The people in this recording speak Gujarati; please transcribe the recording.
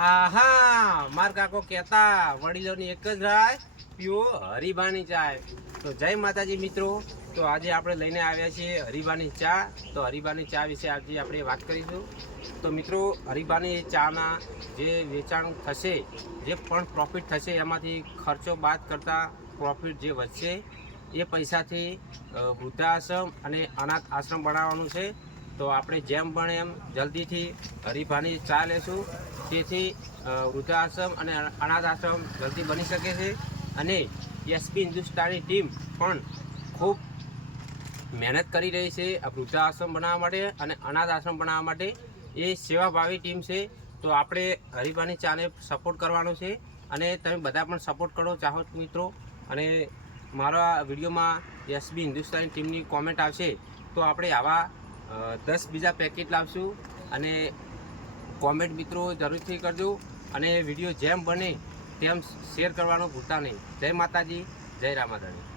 આહા, માર કાકો કહેતા વડીલોની એક જ રાય પીવો હરીબાની ચાય. તો જય માતાજી મિત્રો. તો આજે આપણે લઈને આવ્યા છીએ હરીબાની ચા. તો હરીબાની ચા વિશે આજે આપણે વાત કરીશું. તો મિત્રો, હરીબાની ચાના જે વેચાણ થશે, જે પણ પ્રોફિટ થશે, એમાંથી ખર્ચો બાદ કરતાં પ્રોફિટ જે વધશે એ પૈસાથી વૃદ્ધાશ્રમ અને અનાથ આશ્રમ બનાવવાનું છે. તો આપણે જેમ બને એમ જલ્દીથી હરીબાની ચા લેશું, જેથી વૃદ્ધાશ્રમ અને અનાથ આશ્રમ જલ્દી બની શકે છે. અને એસપી હિન્દુસ્તાની ટીમ પણ ખૂબ મહેનત કરી રહી છે આ વૃદ્ધાશ્રમ બનાવવા માટે અને અનાથ આશ્રમ બનાવવા માટે. એ સેવાભાવી ટીમ છે. તો આપણે હરીબાની ચાને સપોર્ટ કરવાનો છે અને તમે બધા પણ સપોર્ટ કરો ચાહો મિત્રો. અને મારા વિડીયોમાં એસબી હિન્દુસ્તાની ટીમની કોમેન્ટ આવશે તો આપણે આવા 10 બીજા પેકેટ લાવશું. અને કોમેન્ટ મિત્રો જરૂરથી કરજો અને વિડીયો જેમ બને તેમ શેર કરવાનું ભૂલતા નહીં. જય માતાજી, જય રામાધણી.